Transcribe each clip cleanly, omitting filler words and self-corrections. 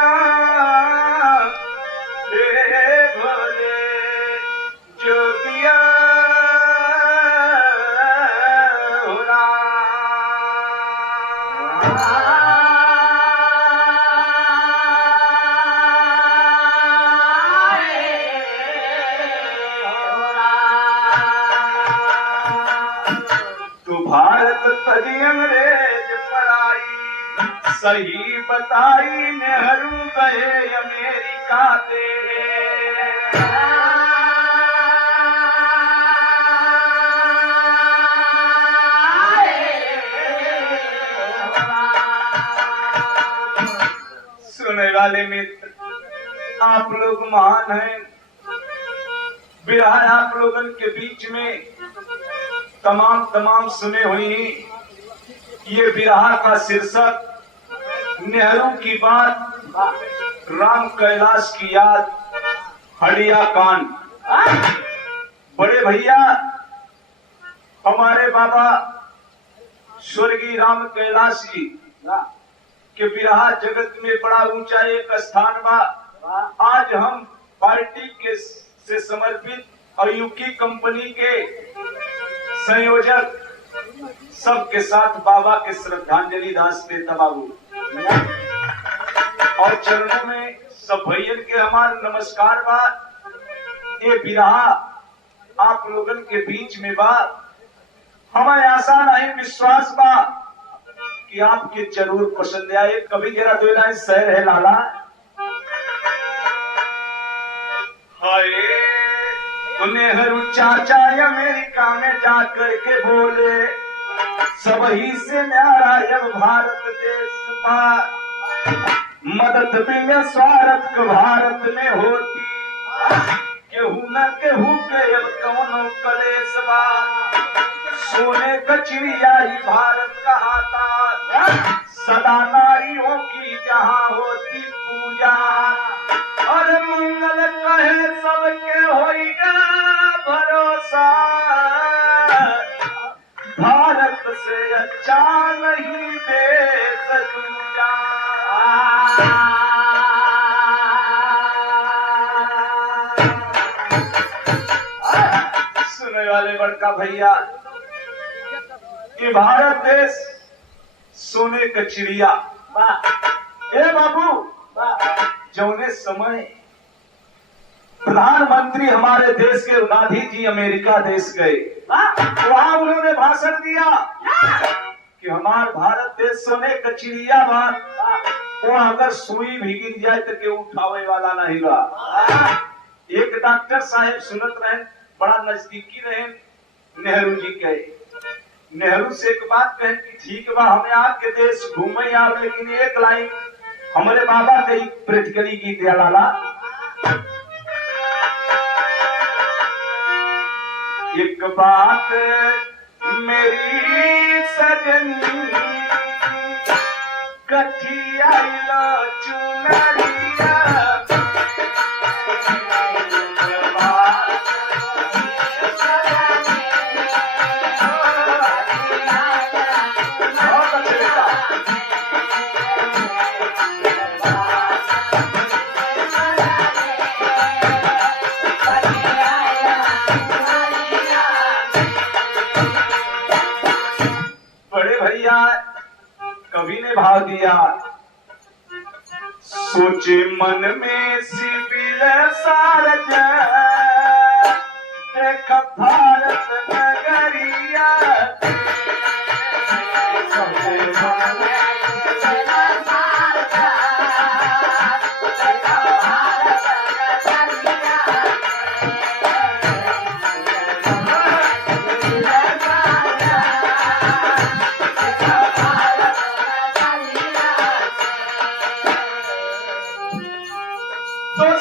राम हे भोले जोगिया हो तू भारत तजी अंग्रेज पढ़ाई सही बताई नेहरू गए अमेरिका तेरे सुनने वाले मित्र आप लोग महान हैं। बिरहा आप लोगों के बीच में तमाम सुने हुई। ये बिरहा का शीर्षक नेहरू की बात, राम कैलाश की याद, हड़िया कांड। बड़े भैया हमारे बाबा स्वर्गीय राम कैलाश जी के बिरहा जगत में बड़ा ऊंचा एक स्थान बा। आज हम पार्टी के से समर्पित और यूकी कंपनी के संयोजक सबके साथ बाबा के श्रद्धांजलि दास देता बाबू और चरणों में सब भैयन के हमार नमस्कार बा। ये बिरहा आप लोगन के बीच में बा। हमें आशा नहीं विश्वास बा कि आपके जरूर पसंद आए। कभी जरा दो लाइन शहर है लाला। हाय नेहरू चाचा अमेरिका में जाकर के बोले सब ही से न्यारा जब भारत देश पा मदद बिना स्वार्थ भारत में होती केहू न केहू के अब कौनो कलेश बा सोने का चिड़िया ही भारत कहाता सदा नारियों की जहाँ होती पूजा और मंगल कहे सबके होइगा भरोसा भारत से अच्छा नहीं देश दूजा। सुनने वाले बड़का भैया ये भारत देश सोने का चिड़िया ए बाबू जौने समय प्रधानमंत्री हमारे देश के गांधी जी अमेरिका देश गए वहां उन्होंने भाषण दिया कि हमारा भारत देश सोने का चिड़िया बा वो अगर सुई भी गिर जाए तो केहू उठावे वाला नहीं बा। एक डॉक्टर साहब सुनत रहे बड़ा नजदीकी रहे नेहरू जी के नेहरू से एक बात कहे कि ठीक बा हमें आपके देश घूमे आप लेकिन एक लाइन हमारे बाबा के प्रतिकरी गीत या लाला। एक बात मेरी सजनी कठिया चुनरिया कवि ने भाव दिया सोचे मन में सिविल सारज देख भारत नगरिया सोचे मन में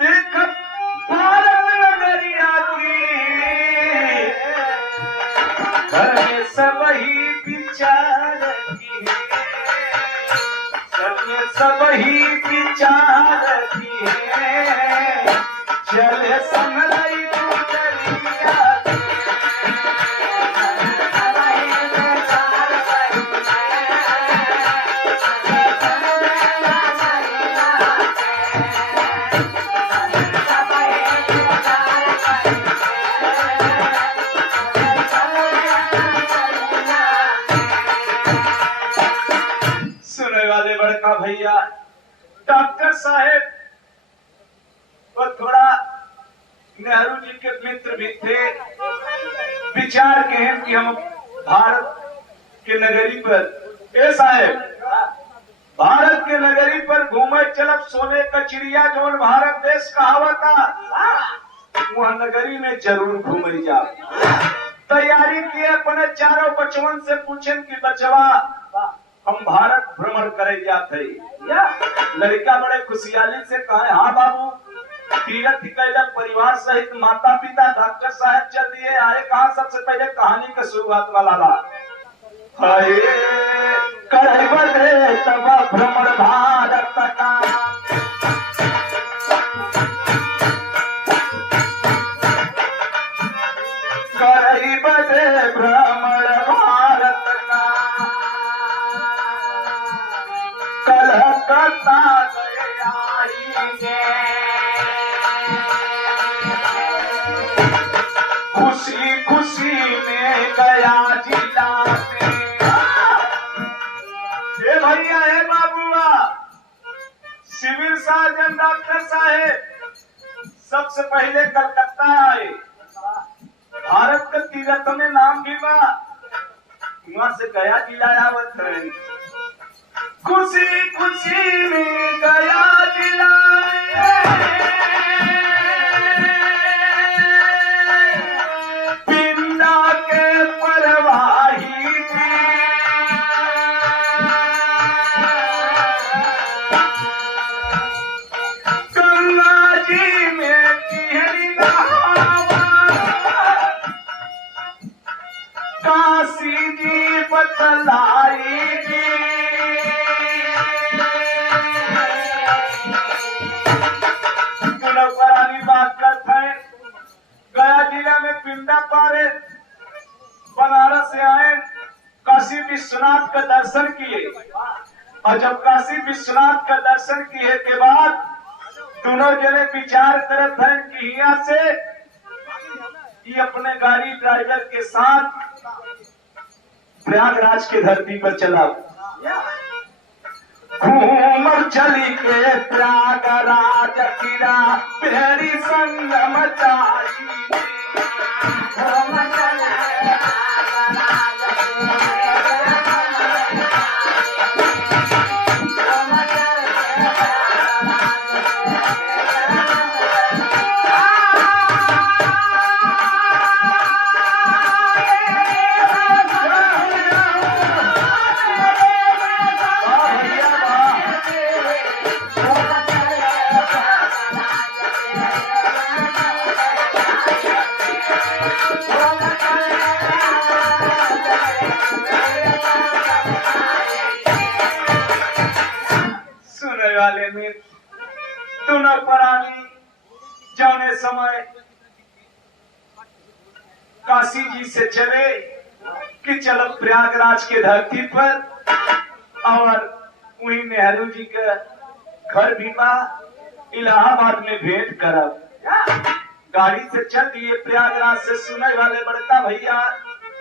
देख भारत नगरिया की घर में सब ही विचार की सब ही विचार की चले संगलाई गुजरिया सुने वाले बड़का भैया डॉक्टर साहेब वो थोड़ा नेहरू जी के मित्र भी थे। विचार के हैं कि हम भारत के नगरी पर ए साहेब भारत के नगरी पर घूमे चलब सोने का चिड़िया जोन भारत देश कहावता वह नगरी में जरूर घूमे जा। तैयारी किए अपने चारों बचवन से पूछें कि बचवा हम भारत भ्रमण करे जाते। लड़का बड़े खुशहाली से कहे हाँ बाबू तीरथ कैला परिवार सहित माता पिता डॉक्टर साहब चल दिए आए। कहा सबसे पहले कहानी का शुरुआत वाला बा तब भ्रमण भारत का भ्रमण भारत का कलकत्ता खुशी खुशी में गया जिला में। हे भैया हे बाबुआ सिविल सर्जन डॉक्टर साहेब सबसे पहले कलकत्ता आए। भारत का तीरथ में नाम भी बा वहां से गया जिला आवत है। खुशी खुशी में गया जिला पिंडा के परवाही जी गंगा जी में किहरी नहावा काशी जी बतलाई जी पुरानी बात करते हैं। गया जिला में पिंडा पारे बनारस से आए काशी विश्वनाथ का दर्शन किए और जब काशी विश्वनाथ का दर्शन किए के बाद दोनों जने विचार करते हैं कि यहाँ से ये अपने गाड़ी ड्राइवर के साथ प्रयागराज की धरती पर चला। घूम चली के प्रयागराज किरा प्यारी संगम चारी में दोनों प्राणी जाने समय काशी जी से चले कि चलो प्रयागराज के धरती पर और वही नेहरू जी का घर भी बा इलाहाबाद में भेंट करब। गाड़ी से चल दिए प्रयागराज से। सुनने वाले बड़का भैया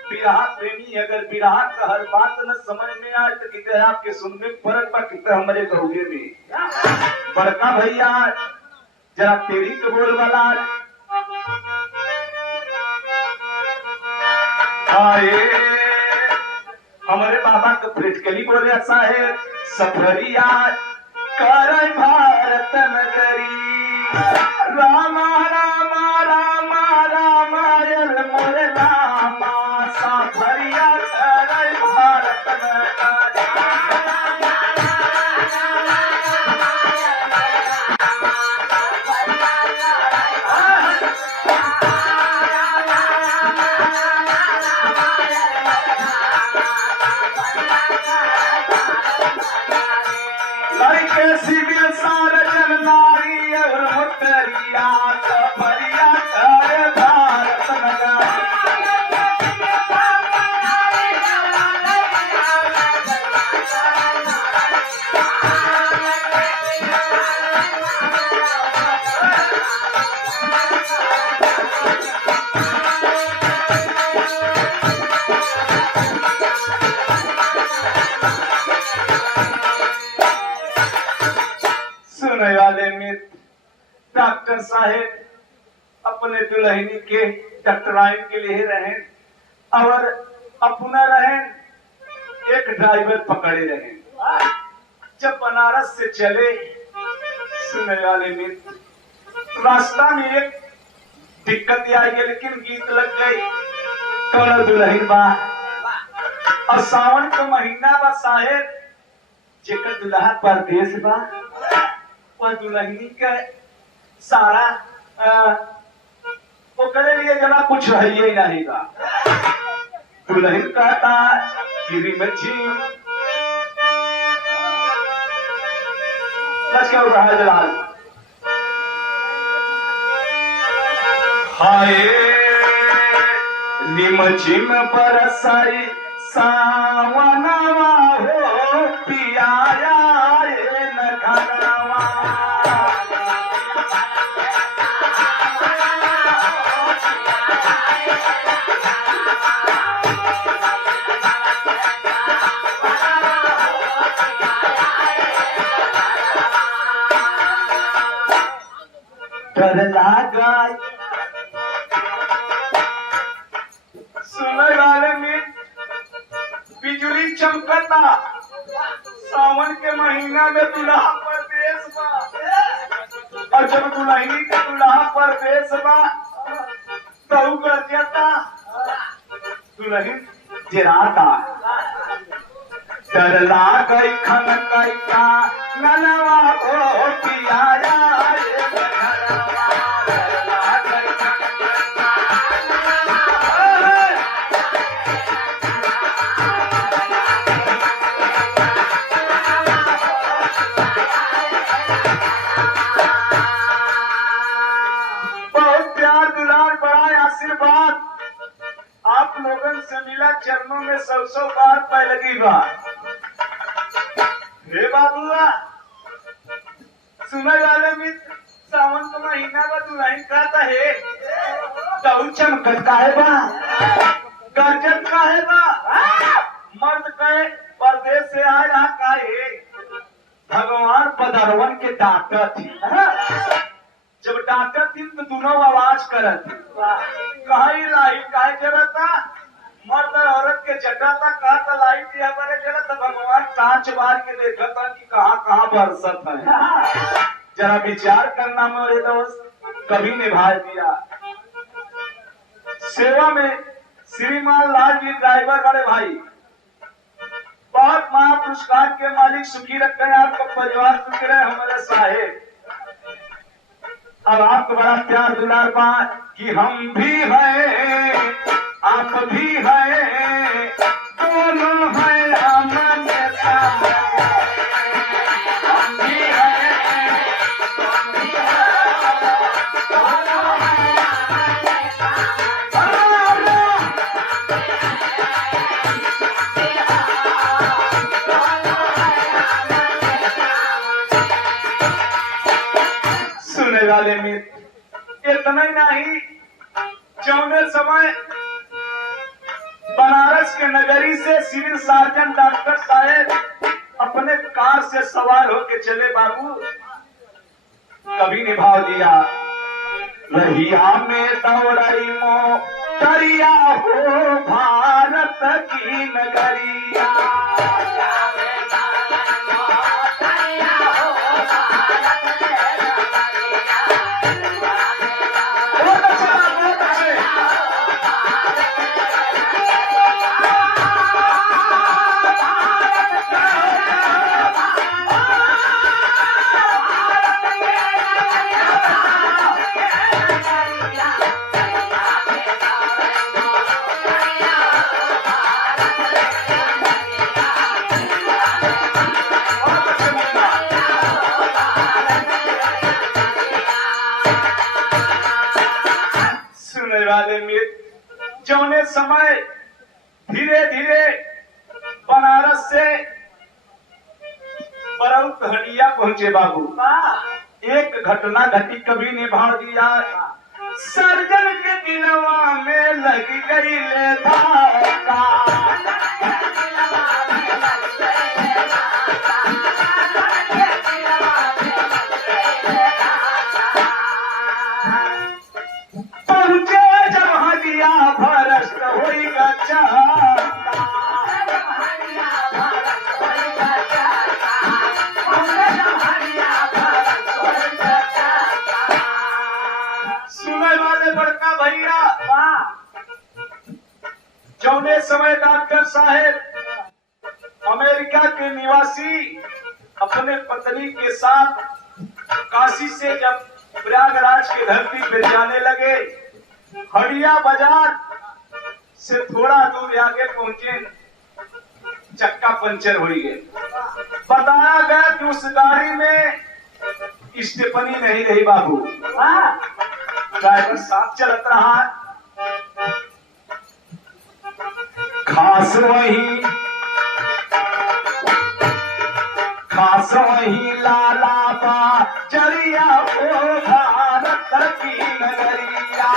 बिरहा प्रेमी अगर बिरहा का हर बात न समझ में आए तो कितने आपके सुनने फर्क बा कितने हमारे गौगे में। बड़का भैया जरा तेरी कबूल वाला आए हमारे बाबा का प्रेटकली बोले ऐसा है सफरिया कर भारत नगरी रामा रामा रामा रामायण मोरे रामा सफरिया कर भारत नगरी। लड़के सिविल सार्जन नारी और मुतरिया सफरिया कर भारत नगरी। मगन साहेब अपने दुल्हनी के डॉक्टराइन के लिए रहे और अपना रहे एक ड्राइवर पकड़े रहे। जब बनारस से चले, सुनने वाले मित्र, रास्ता में एक दिक्कत आई है, लेकिन गीत लग गई। कौन दुल्हन बा और सावन का महीना बा साहेब, जेकर दुल्हा परदेश बा, वह दुल्हनी के सारा ओकरे लिए जना कुछ है ही नहीं बा। दुल्हन कहता गिरी मच्छी रहा जलाल, हाय निमचिम बरसाई सावनवा हो पियाया न घरवा। डर लागा सुनने वाले में बिजली चमकता, सावन के महीना में दुल्हा परदेश बा, और जब दुल्हनी के दुल्हा परदेश बा तू कर जाता दुल्हन जराता। डर लागई खन कैता ननवा को पियाया आप लोगन से मिला, चरणों में सौ बार पहलगी बार। हे बाबुआ सुने वाले मित्र, सावन का महीना बा दुल्हन कहता है तू चमकत काहे बा, गर्जन काहे बा, मर्द कहे परदेश से आया काहे। भगवान पदरवन के डॉक्टर थी, जब डॉक्टर थी तो दोनों आवाज करत कहीं लाइट काहे जरता, मर्द औरत के जटाता कहता लाइट यहाँ पर जरा, तो भगवान कांच बार के देखा था कि कहाँ कहाँ बरसत है। जरा विचार करना मेरे दोस्त, कभी निभा दिया। सेवा में श्रीमान लाल जी ड्राइवर बड़े भाई, बहुत महापुरस्कार के मालिक, सुखी रखें आपका परिवार, सुखी रहे हमारे साहेब। अब आपको बड़ा प्यार दुलार बा कि हम भी हैं आप भी हैं, दोनों हैं आमने सामने, हम भी हैं तुम भी हो, दोनों हैं आमने सामने। सुने वाले मित्र, इतना ही नहीं, जौने समय बनारस के नगरी से सिविल सर्जन डॉक्टर साहेब अपने कार से सवार होके चले बाबू, कभी निभाव दिया। रहिया में दौड़ई मोटरिया हो भारत की नगरिया, जौने समय धीरे धीरे बनारस से परौत हटिया पहुंचे बाबू, एक घटना घटी कभी निभा दिया। सर्जन के दिलवा में लग गई ले धाका, भैया जौने समय डॉक्टर साहेब अमेरिका के निवासी अपने पत्नी के साथ काशी से जब प्रयागराज की धरती पर जाने लगे, हड़िया बाजार से थोड़ा दूर आगे पहुंचे, चक्का पंचर हो गए। बताया गया कि उस गाड़ी में स्टेपनी नहीं रही बाबू। ड्राइवर साथ चलत रहा। खास वही लाला बा चरिया ओ भारत की नगरिया।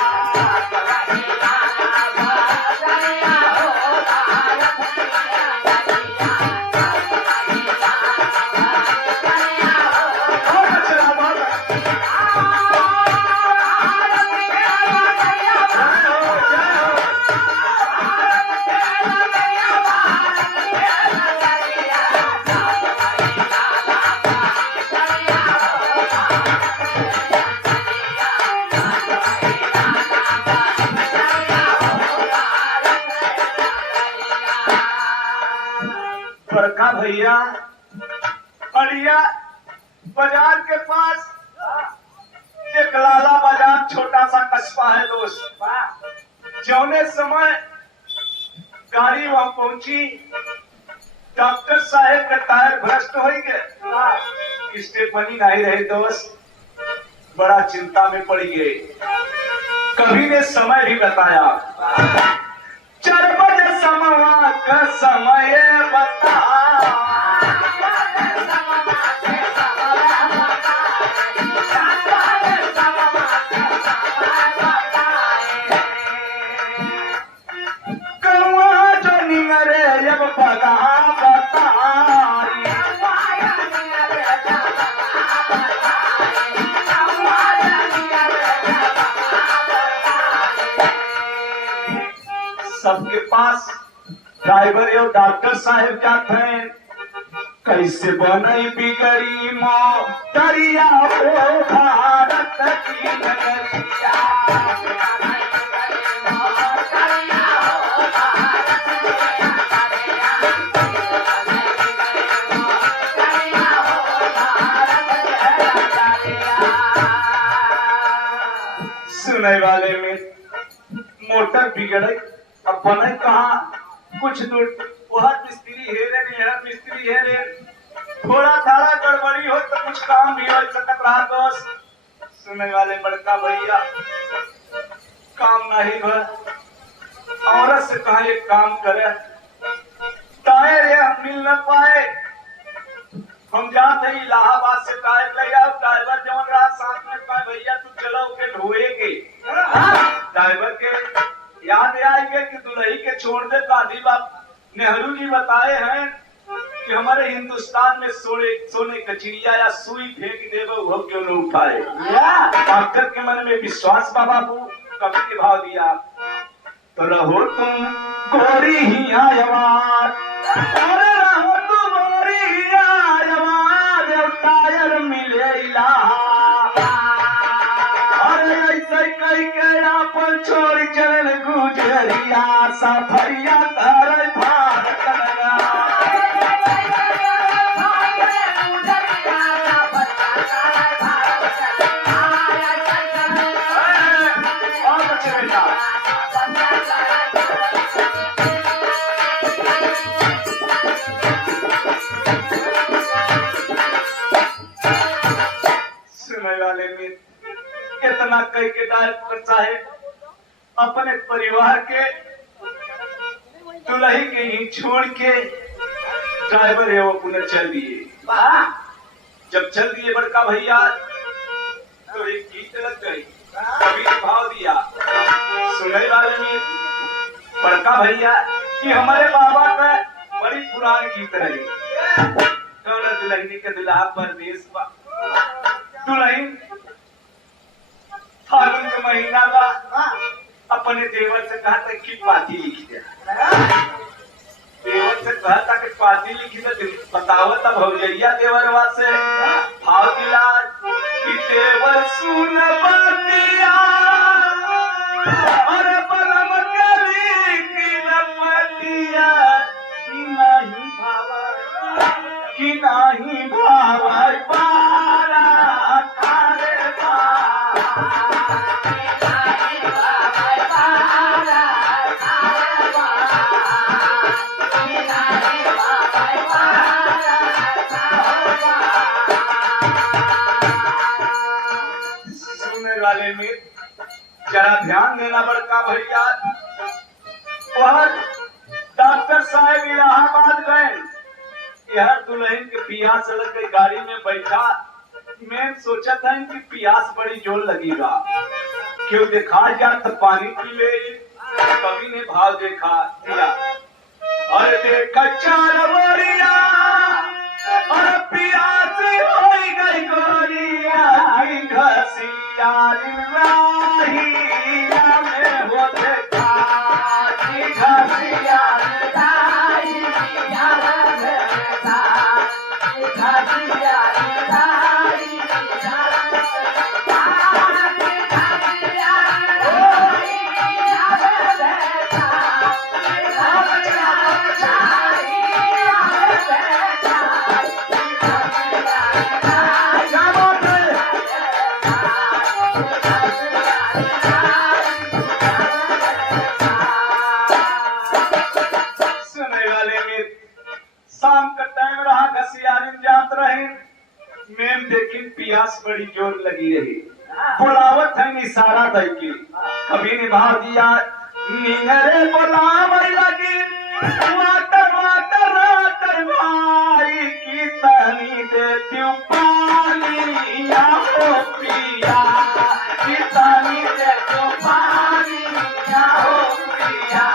बड़का भैया अड़िया बाजार के पास एक लाला बाजार छोटा सा कस्बा है दोस्त। जौने समय गाड़ी वहां पहुंची, डॉक्टर साहेब का टायर भ्रष्ट हो गए, स्टेपनी नहीं रहे दोस्त। बड़ा चिंता में पड़ गए। कभी ने समय भी बताया, 4 बजे समवा का समय बता। कौआ जो निगरे जब बगा बताई। सबके पास ड्राइवर और डॉक्टर साहब जाते हैं। कैसे बनई बिगड़ी मोटरिया ओ भारत की नगरिया। सुनने वाले में मोटर बिगड़े, अब बने कहा कुछ दूर वह मिस्त्री है रे, यह मिस्त्री है रे। थोड़ा थाड़ा गड़बड़ी हो तो कुछ काम भी हो सकत रहा दोस्त। सुनने वाले बड़का भैया काम नहीं हो, औरत से कहा एक काम करे, टायर ये मिल न पाए, हम जाते ही इलाहाबाद से टायर ले आओ। ड्राइवर जवन रहा साथ में कहा भैया तू चलो के ढोएगे। ड्राइवर के याद आएगा कि दुल्ही के छोड़ दे। गांधी बाप नेहरू जी बताए हैं कि हमारे हिंदुस्तान में सोने का चिड़िया या सुई फेंक देवे वो क्यों न उठाए। डॉक्टर के मन में विश्वास बाबा को कवि के भाव दिया, तो रहो तुम गोरी ही आयवार, अरे रहो तुम गोरी ही आयवार, टायर मिले ऐसे कई के आपन छोड़ चल गुजरिया, सफरिया कर भारत लगा। सुनने वाले में इतना कई के डॉक्टर साहेब अपने परिवार के दुल्ही के ही छोड़ के ड्राइवर है वो पुनः चल दिए। जब चल दिए बड़का भैया तो एक गीत लग गई, कवि ने भाव दिया। सुनने वाले में बड़का भैया कि हमारे बाबा का बड़ी पुरानी गीत रही। दुल्हनी के दुल्हा परदेश बा, दुल्हन फागुन का महीना बा, अपने देवर से कहा था कि पाती लिख दे। देवर से कहा था कि पाती लिखी दे, बताओ तब भौजैया देवरवा से भाव दिला कि देवर सुन बतिया कि नाही भाव पारा थारे सुनने वाले में जरा ध्यान देना बड़का भैया। और डॉक्टर साहब इलाहाबाद गए, यह दुल्हन के पियास लग गई, गाड़ी में बैठा। मैं सोचा था कि पियास बड़ी जोर लगेगा, क्यों देखा जा तो पानी पी ले। कभी ने भाव देखा दिया, और देखा चार बोरिया और पियास हो गई गोरिया घसिया राहिया में हो देखा घसिया मैम देखी पियास बड़ी जोर लगी रही, बुलावत है इशारा दे के, कभी निभाव दिया निगरे बुलाव लगी वाटर वाटर वाटर भाई की तनी देती पानी या हो पिया की तनी देती पानी या हो पिया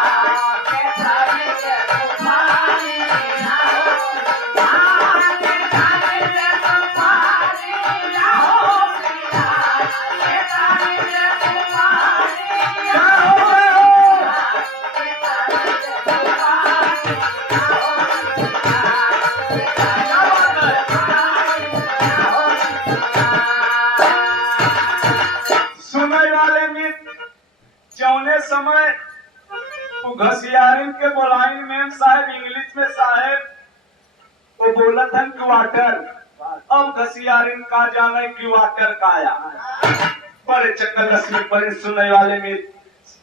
की तनी देती पानी या हो समय घसियारिन के बोलाइन में साहब इंग्लिश में साहब वो बोला था क्वार्टर। अब घसियारिन का जाना क्वार्टर का आया बड़े चक्कर रस्मी पर सुनने वाले में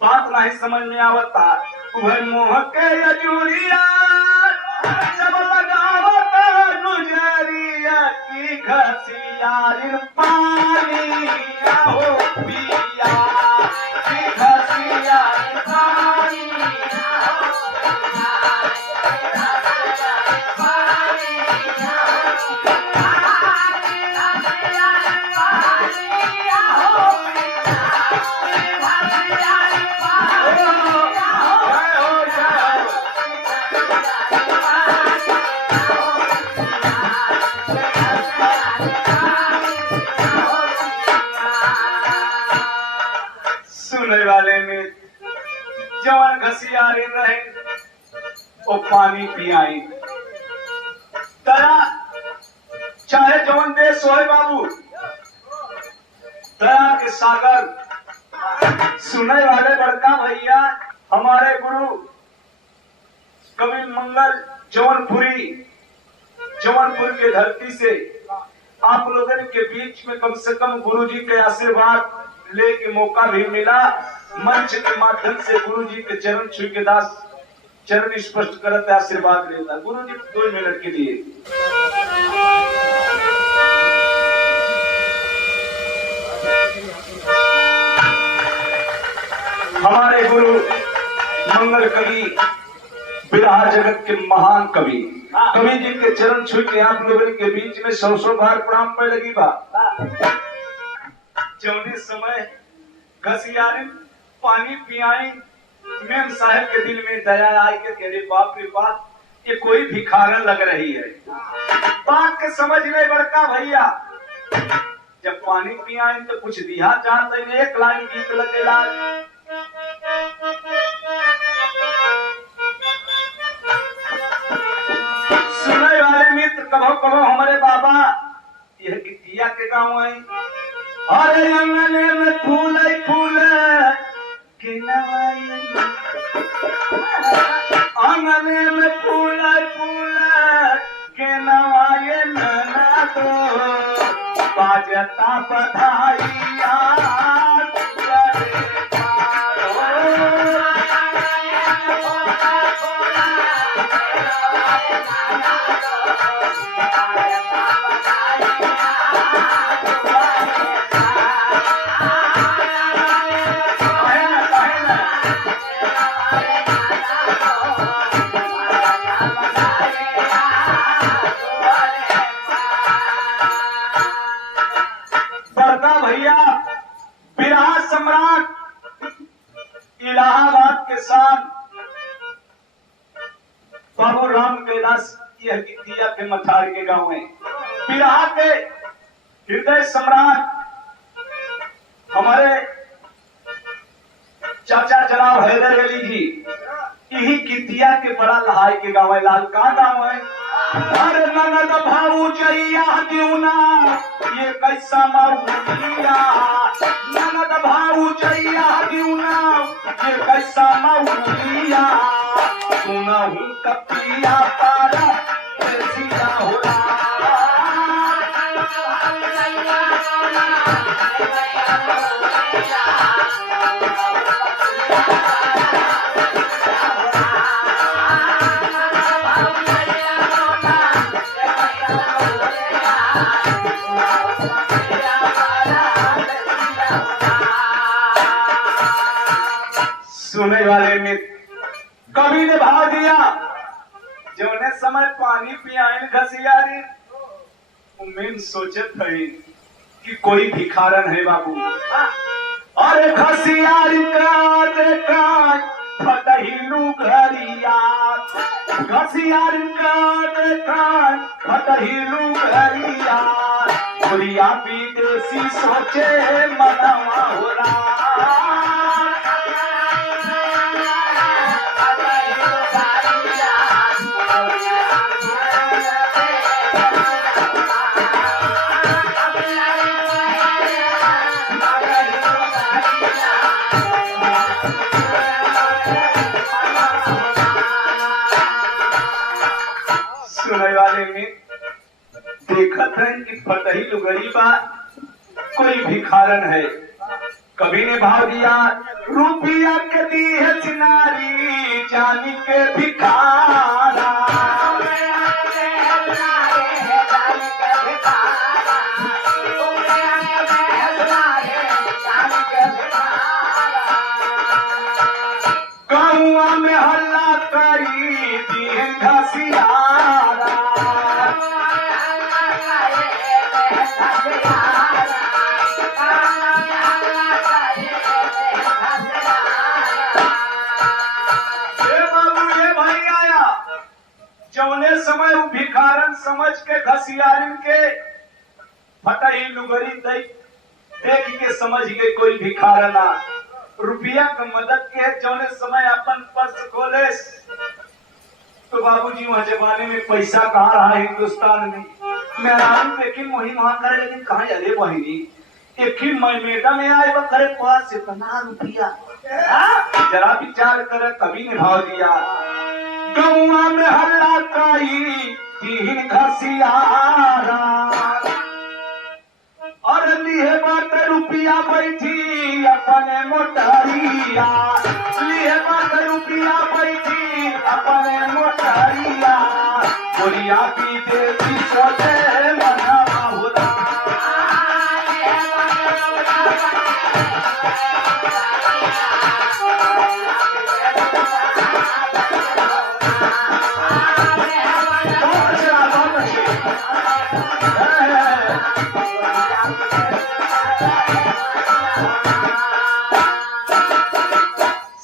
बात नहीं समझ में आवता। वह मोह के यजूरिया जब लगावता गुजरिया की घसियारिन पानी हो पिया की घसियारिन पानी सुनने वाले में जवान घसियारिन रहे वो पानी पियाई दया चाहे जवान देश सोहे बाबू दया के सागर। सुनने वाले बड़का भैया हमारे गुरु कवि मंगल जौनपुर के धरती से आप लोगों के बीच में कम से कम गुरु जी के आशीर्वाद लेके मौका भी मिला। मंच के माध्यम से गुरु जी के चरण छू के दास चरण स्पष्ट करते आशीर्वाद लेता। गुरु जी 2 मिनट के लिए हमारे गुरु मंगल कवि बिरहा जगत के महान कवि कवि जी के चरण छू के आप लोगों के बीच में 100 बार प्रणाम पे लगी बा। जौने समय घसियारिन पानी पियाई मेम साहब के दिल में दया आई के तेरे बाप रे बाप ये कोई भिखारन लग रही है। बात के समझ ले बड़का भैया जब पानी पियाई तो कुछ दिया चाहते एक लाइन गीत लगेला सुनने वाले मित्र कहो कहो हमारे बाबा यह गिटिया के गाँव है। अरे अंगने में फूल फूल के नवाई अंगने में फूल फूल के नवाई बाजता बधाइया भैया बिरहा सम्राट इलाहाबाद के शान बाबू राम कैलाश यह गिद्दिया के मठार के गांव में बिरहा के हृदय सम्राट हमारे चाचा जनाब हैदर अली जी यही गिद्दिया के बड़ा लहाई के गांव है। लाल का गांव है। अरे ननद भाऊ जइया दिउना ये कैसा मऊलिया ननद भाऊ जइया दिउना ये कैसा मऊलिया सुनहु कपिया पारा सिया होला सुने वाले में कवि ने भाव दिया जौने समय पानी पियाइन घसियारी उम्मीद सोचत है कि कोई भिखारन है बाबू। अरे घसियारी का फटहिलू घरिया घसियारी का फटहिलू घरिया गोरिया विदेशी सोचे मनवा होला सुनने वाले में देखत है कि फटही लुगरीबा कोई भिखारन है। कवि ने भाव दिया रुपया के दी है चिनारी जानी के भिखारा गौआ में हल्ला करी दी है घसियारा जौने समय भिखारन समझ के घसियारिन के फटही लुगरी देख के समझ के कोई भिखारना रुपया का मदद के जौने समय अपन पर्स खोले तो बाबूजी वहां जमाने में पैसा कहाँ रहा हिंदुस्तान में मैं लेकिन वही वहां करे लेकिन कहा अरे बहिनी एक ही मैदा में आए करे पास इतना रुपया जरा विचार करे कवि ने भाव दिया गौआ में हल्ला करी तीन घसियारा और लिए बात रुपया बैठी अपने मोटरिया लिए बात रुपया बैठी अपने मोटरिया गोरिया की देवी सोचे मना होला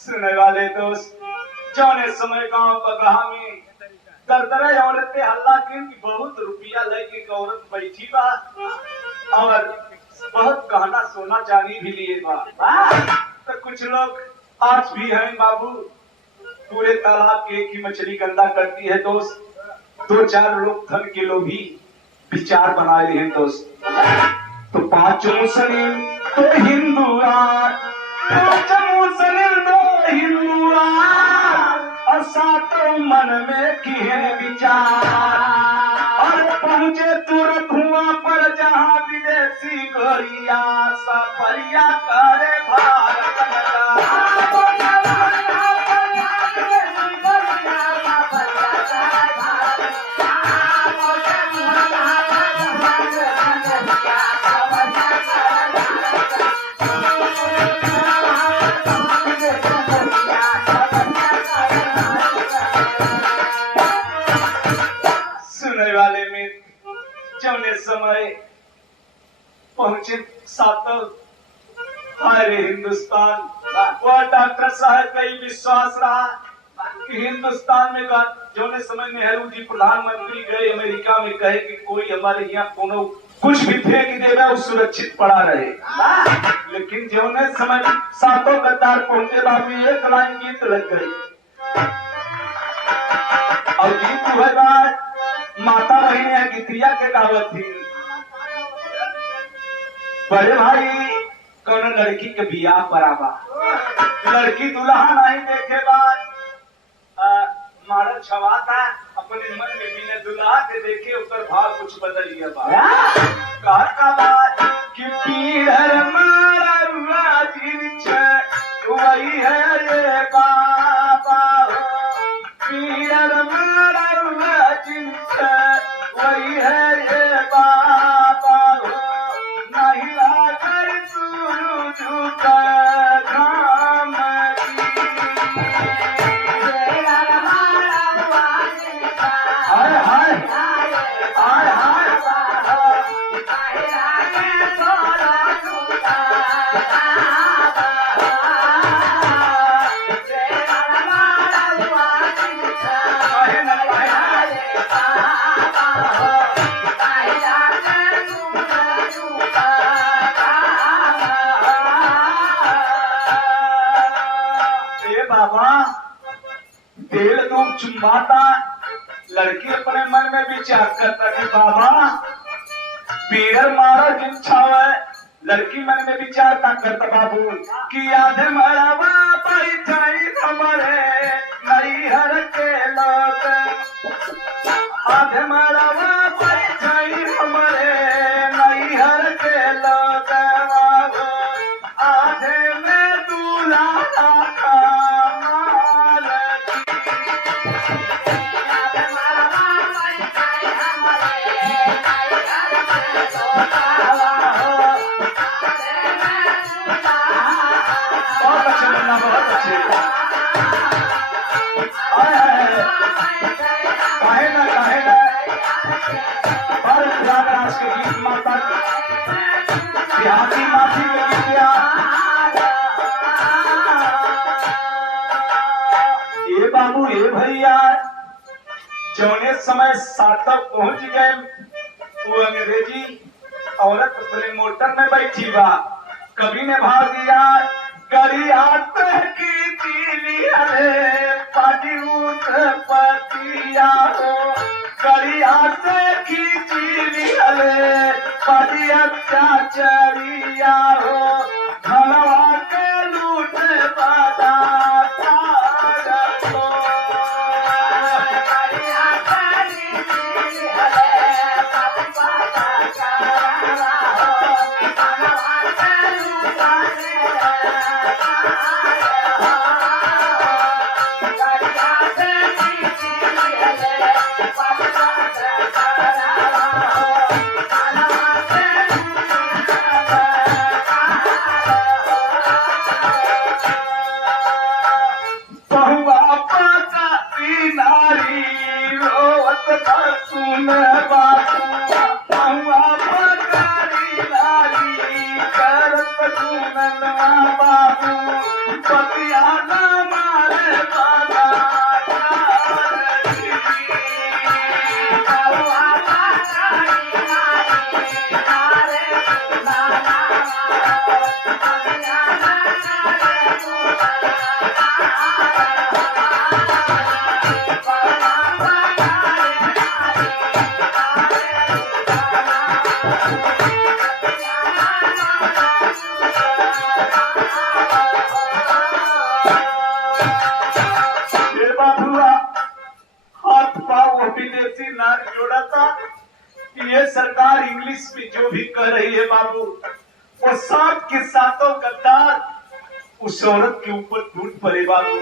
सुनने वाले दोस्त जौने समय गांव बगहा में दरदरे औरतें हल्ला की बहुत रुपया लेके औरत बैठी बा और बहुत गहना सोना चांदी भी लिए बा तो कुछ लोग आज भी हैं बाबू पूरे तालाब के एक ही मछली गंदा करती है दोस्त दो चार लोग धन के लोग भी विचार बना रहे हैं दोस्त तो पांचों मुस्लिम तो हिंदुआ पांचों मुस्लिम दो हिंदुआ और सातों मन में किए विचार और पहुंचे तुरंत हुआ देसी गोरिया सफरिया करे भारत सुनने वाले में जौने समय पहुंचे सातव हमारे हिंदुस्तान वह डॉक्टर साहब का ही विश्वास रहा कि हिंदुस्तान में जौने समय नेहरू जी प्रधानमंत्री गए अमेरिका में कहे कि कोई हमारे यहाँ कोनो कुछ भी फेंक देगा वो सुरक्षित पड़ा रहे। लेकिन जौने समय सातों गद्दार पहुंचे बाबू एक लाइन गीत लग गई और गीत हुए बात माता बहन है गीतिया के गावत थी। बड़े भाई कौन लड़की के बियाह बराबर लड़की दुल्हा नहीं देखे बाद मारा छवाता अपने मन में बिना दुल्हा के देखे ऊपर भाव कुछ बदल गया बात कहा का बात कि पीढ़र मारा हुआ जिन वही है ये बाबा पीढ़र मारा हुआ जिन वही है ये बाबा नहीं लाकर सूरज का घाम हाय हाय हाय हाय बाबा तेल दूध चुम्बाता लड़की अपने मन में विचार करता कि बाबा पीड़र मारा जिन छावे लड़की मन में विचारता करता बाबू कि आधे मरावा बैठाई हमारे नैहर के लोग आधे मरावा बैठाई हमारे नैहर के लोग आधे में दूल्हा बाबू ये भैया जौने समय सातव पहुंच गए वो अंग्रेजी औरत अपने मोटर में बैठी बा कभी ने भाव दिया गड़ी आते की चीली अरे पाटी पतिया हो गड़ी आते की चीली अरे पाटी अत्याचारिया हो धनवा के लूट बादा ये सरकार इंग्लिश में जो भी कह रही है बाबू, वो सात के सातों गद्दार उस औरत के ऊपर टूट पड़े बाबू।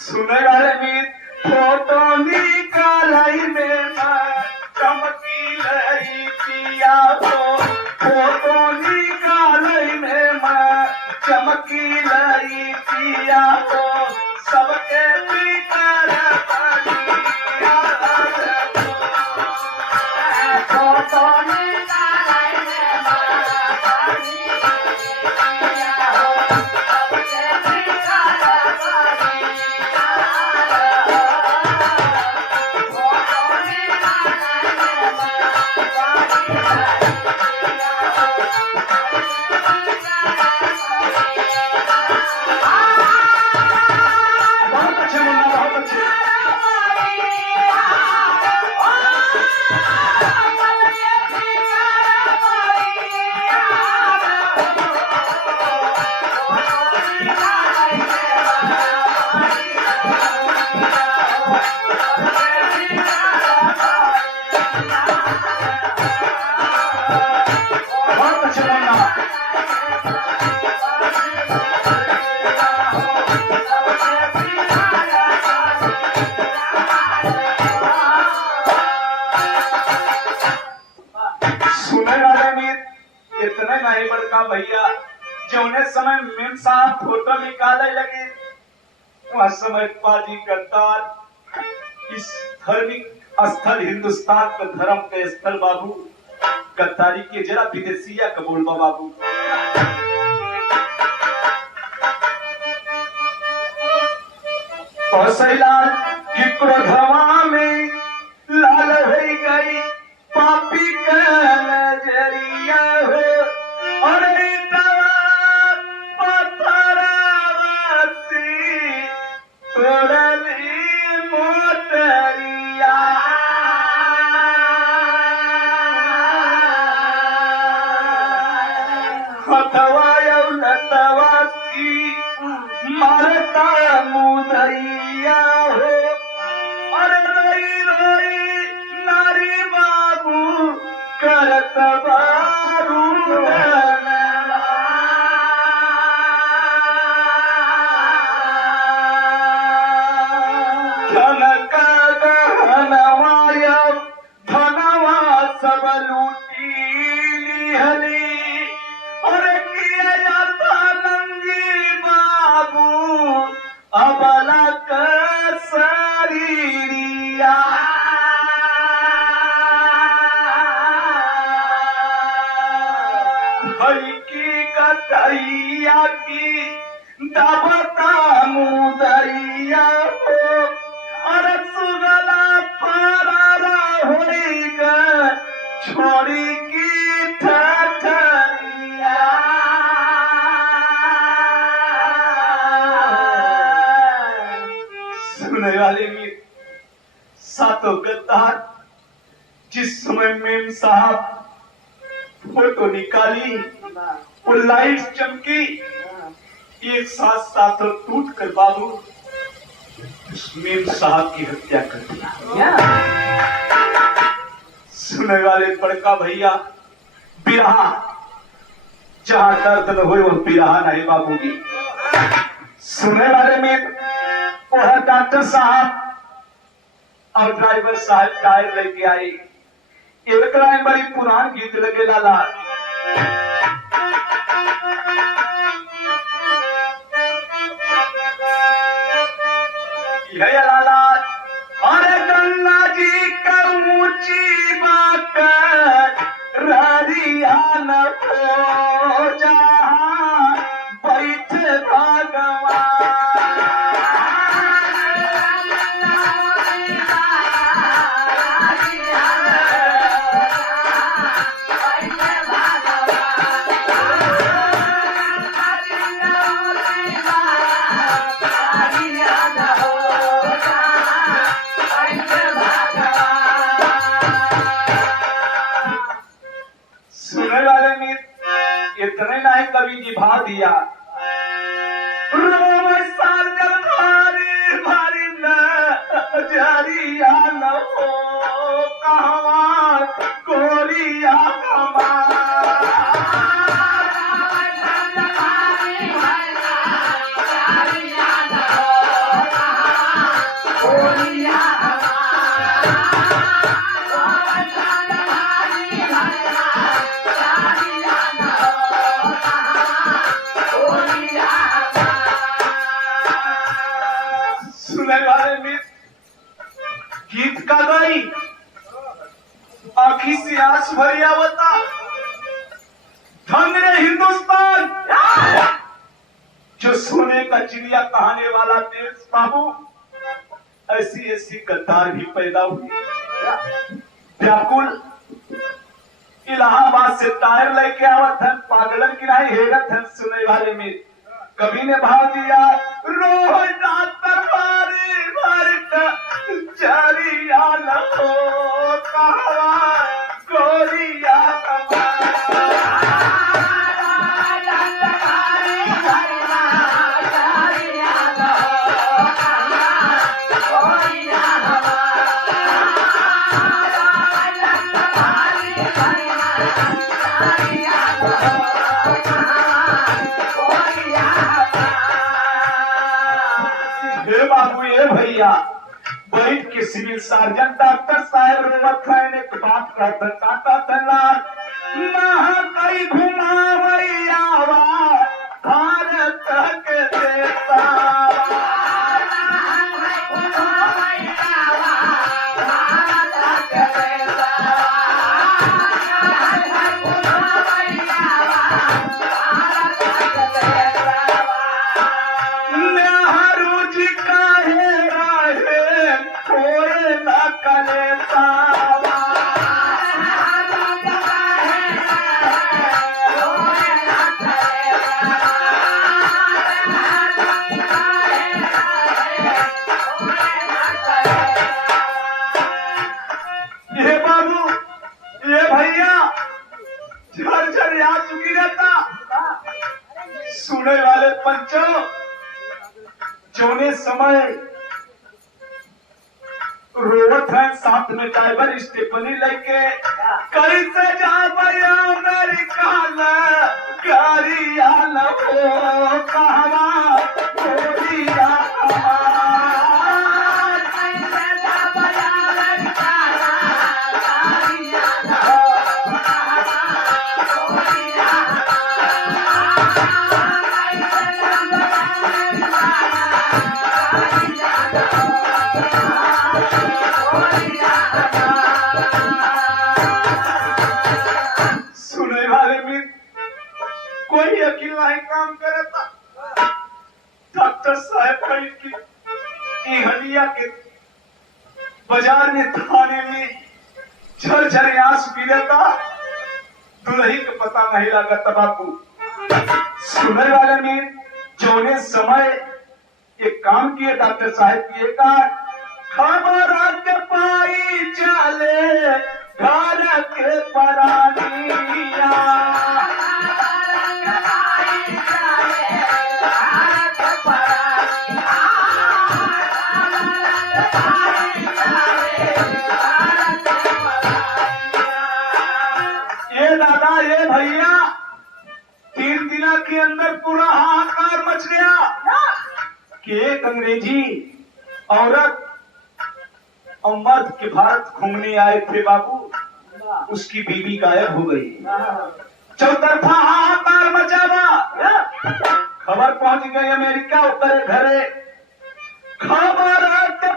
सुने वाले मीत फोटो निकालाई में चमकी लई पिया हो, फोटो निकालाई में चमकी लई पिया हो, सबके बिकर फोटो निकालाई में भैया जौने समय मेम साहब फोटो निकाले लगे वह समय पाजी गद्दार इस धार्मिक स्थल हिंदुस्तान का धर्म के स्थल बाबू गद्दारी के जरा विदेशिया का बोलबा बाबू। लाल की क्रोधवा में लाल हो गई पापी का नजरिया हो, और मारता मुदैया हो, और रोई रोई नारी बाबू करत बारू धनवा सब लूटी लिहली, और किया जाता नंगी बाबू अबला का शरीरिया। हल्की कटैया की दबता मुदैया हो, और सुगला पारा होइगा छोड़ी की ठठरिया। सुनने वाले में सातों गद्दार जिस समय मेम साहब फोटो निकाली वो लाइट चमकी, एक साथ सातों टूट कर बाबू मेम साहब की हत्या कर दिया। सुनने वाले बड़का भैया बिरहा जहां दर्द न हो वह बिरहा नहीं बाबू जी। सुनने वाले में वह डॉक्टर साहब और ड्राइवर साहब टायर लेके आए, एक लाइन बड़ी पुरान गीत लगे लाला। यह लाला अरे गंगा जी का ऊंची बात रारिया न हो जहां बैठ भगवान। इतने नहीं कवि जी भा दिया भारी भारी न जरिया न हो कहवा को आखी से आंसू भरी आवता। धन्य है हिंदुस्तान जो सोने का चिड़िया कहाने वाला देश बाबू। ऐसी ऐसी गद्दार भी पैदा हुई। व्याकुल इलाहाबाद से टायर लेके आवत है, पागलन की नहीं हेरत है सुने वाले में। कभी ने भाव दिया रोज तरबारी भर का चरिया लखो कहवा गोरिया बाबू ये भैया बैठ के सिविल सर्जन डॉक्टर साहब रोवत है ने बात करता काटा ना कई घुमावैया भारत के देता सुने वाले पंचों जोने समय रोवत है साथ में ड्राइवर स्टेपनी लेके कैसे जा भैया अमेरिका गाड़िया लो कहवा गोरिया कोई अकेला नहीं काम करता। डॉक्टर साहब की हलिया के बाजार में थाने में झरझर आंसू गिरता। दुल्ही को पता नहीं लगा बापू। सुनने वाले में जोने समय एक काम किए डॉक्टर साहब किए का खबर के पाई चले घर के परानिया ये भैया 3 दिना के अंदर पूरा हाहाकार मच गया कि एक अंग्रेजी औरत और मर्द के भारत घूमने आए थे बाबू, उसकी बीवी गायब हो गई। चौतरफा हाहाकार मचा। खबर पहुंच गई अमेरिका उतरे घरे। खबर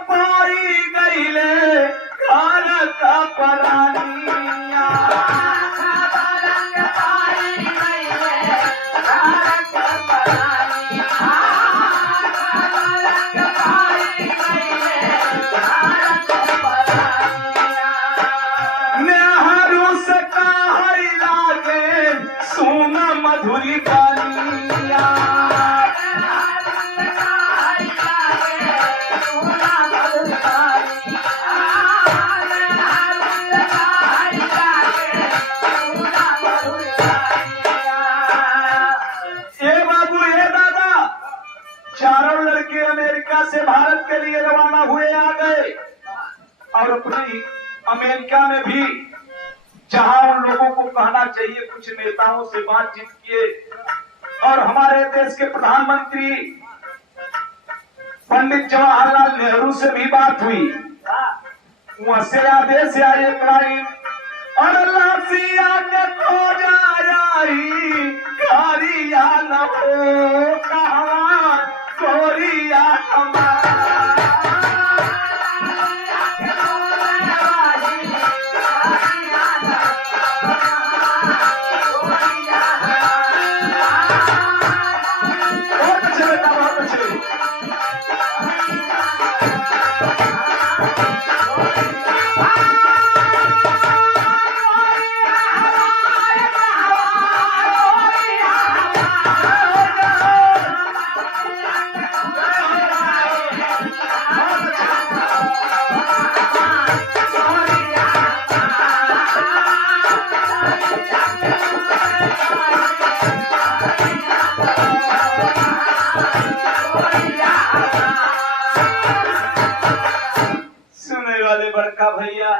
पाई गई ले घर का परानिया मधुरी पानिया ये बाबू ये दादा चारों लड़के अमेरिका से भारत के लिए रवाना हुए आ गए और अपनी अमेरिका में भी जहां उन लोगों को कहना चाहिए कुछ नेताओं से बातचीत किए और हमारे देश के प्रधानमंत्री पंडित जवाहरलाल नेहरू से भी बात हुई। वहां से आदेश आए क्राइम और लासिया के खो जाई कारिया न हो कहां कोरिया हमारा बड़का भैया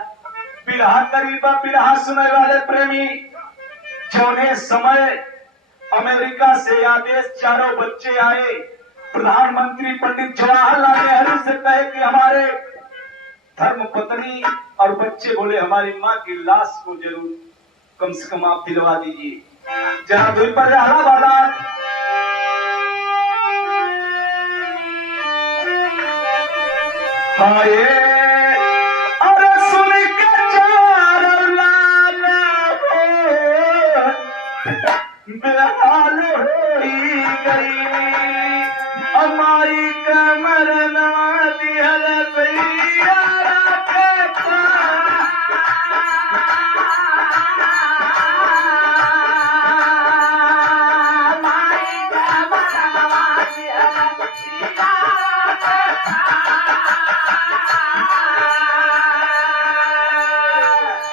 बिरहा करीबा बिरहा सुने वाले प्रेमी जौने समय अमेरिका से आदेश चारों बच्चे आए प्रधानमंत्री पंडित जवाहरलाल नेहरू से कहे कि हमारे धर्म पत्नी और बच्चे बोले हमारी माँ की लाश को जरूर कम से कम आप दिलवा दीजिए। जरा दूर पर रहना वाला हाय अरे सुन के चार लाल हो बेहाल होई गई हमारी कमर नवा दिहल सैयारा के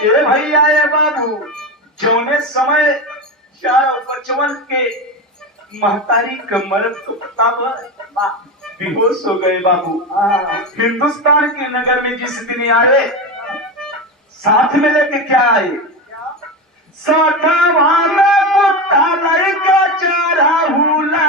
ए भैया ए बाबू जौने समय 455 के महतारी कमर तो बेहोश हो गए बाबू। हिंदुस्तान के नगर में जिस दिन आए साथ में लेके क्या आए साठवा में कुत्ता लड़का चारा हुला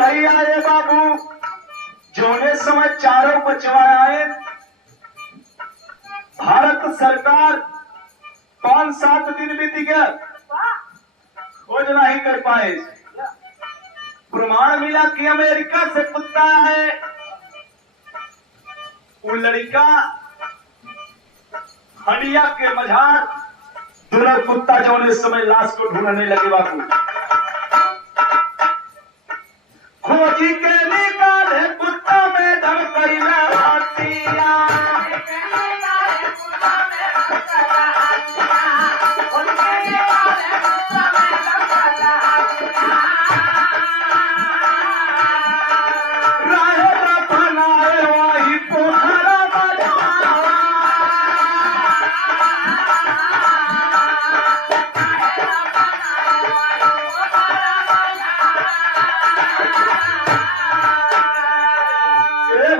भैया ये बाबू जोने समय चारों बचवा आए भारत सरकार 5-7 दिन बीत गया खोज नहीं कर पाए। प्रमाण मिला कि अमेरिका से कुत्ता है वो लड़का हंडिया के मझार दूर कुत्ता जोने समय लाश को ढूंढने लगे बाबू खोजी के निकाले कुत्ता में दम कैला हाथिया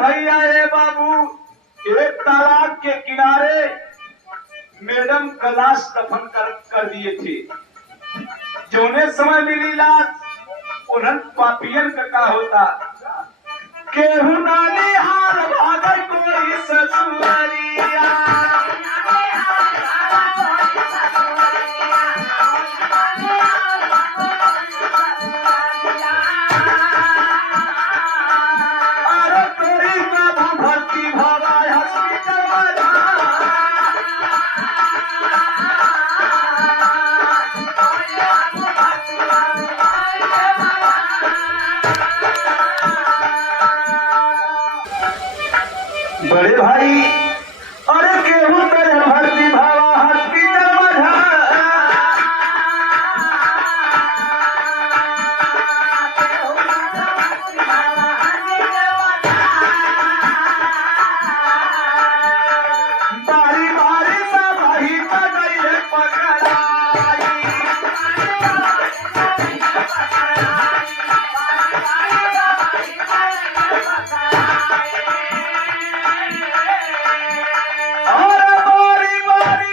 भैया ए बाबू एक तालाब के किनारे मैडम का लाश दफन कर दिए थे जोने समय मिली लाश उन्हन पापियन का होता केहू नानी हाल भागर कोई ससुरिया बड़े भाई अरे केहू तर भर्ती भावा हॉस्पिटल बारी बारी सब ही पकड़े पकड़ाई और बारी बारी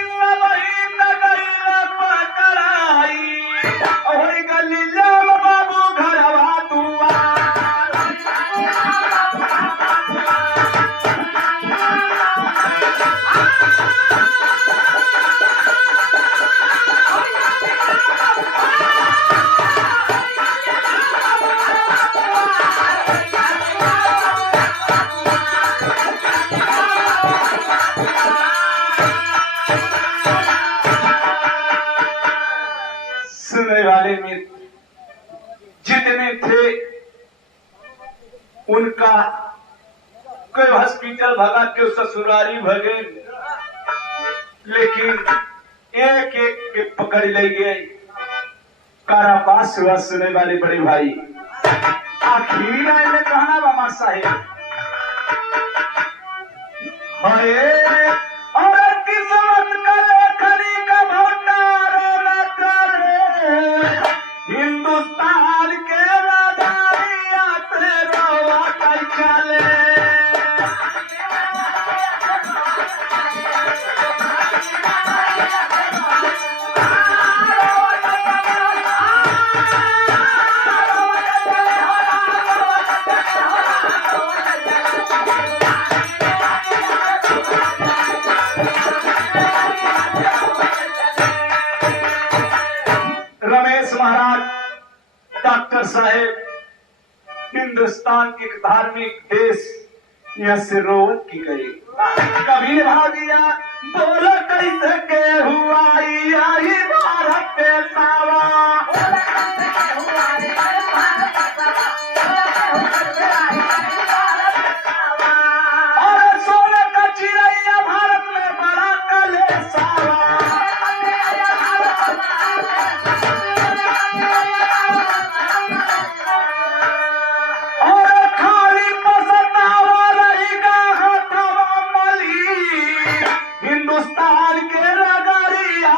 सुनने वाले में जितने थे उनका कोई हॉस्पिटल भगा के ससुरारी भगे, लेकिन एक एक के पकड़ ले गए कारावास हुआ। सुने वाले बड़े भाई आखिरी लाइन में कहना बाबा साहेब हाय और किस्मत करे खरी का भंडार न करे हिंदुस्तान के राजारिया पे रोवा कर चले। रमेश महाराज डॉक्टर साहेब हिंदुस्तान के धार्मिक देश यह से रोवत की गई कभी निभा दिया बोलो कैसे के हुआ आई भारत के सावा और सोने का चिड़ैया भारत में बड़ा कलेसावा हिंदुस्तान के रगड़िया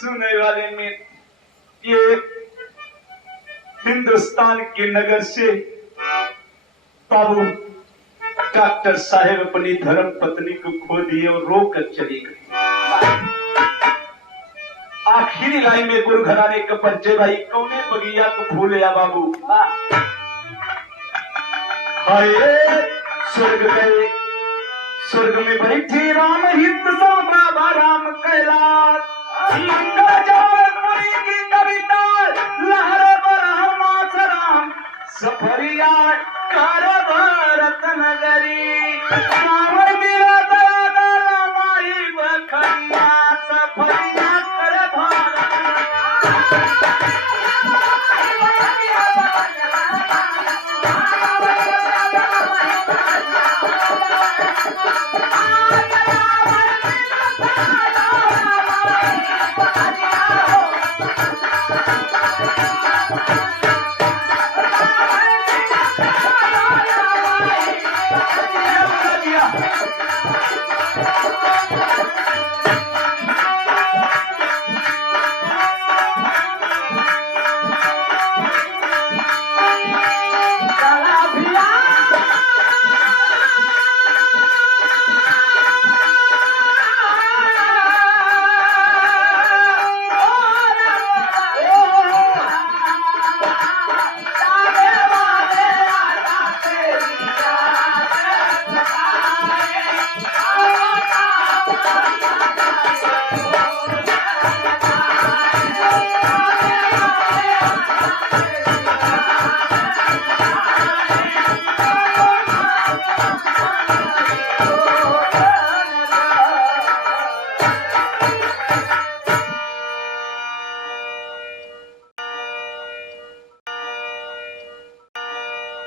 सुनने वाले में ये हिंदुस्तान के नगर से बाबू डॉक्टर साहेब अपनी धर्म पत्नी को खो दिए और रोकर चली गई। आखिरी लाइन में गुरु घराने का बच्चे भाई कौने बगिया को भूले या बाबू हाय स्वर्ग गए स्वर्ग में बैठी राम हित सा बाबा राम कैलाश मंगल की कविता लहर बरहमास राम सफरिया कर भारत नगरी सावर मेरा दया दला माई बखन्ना सफरिया कर भारत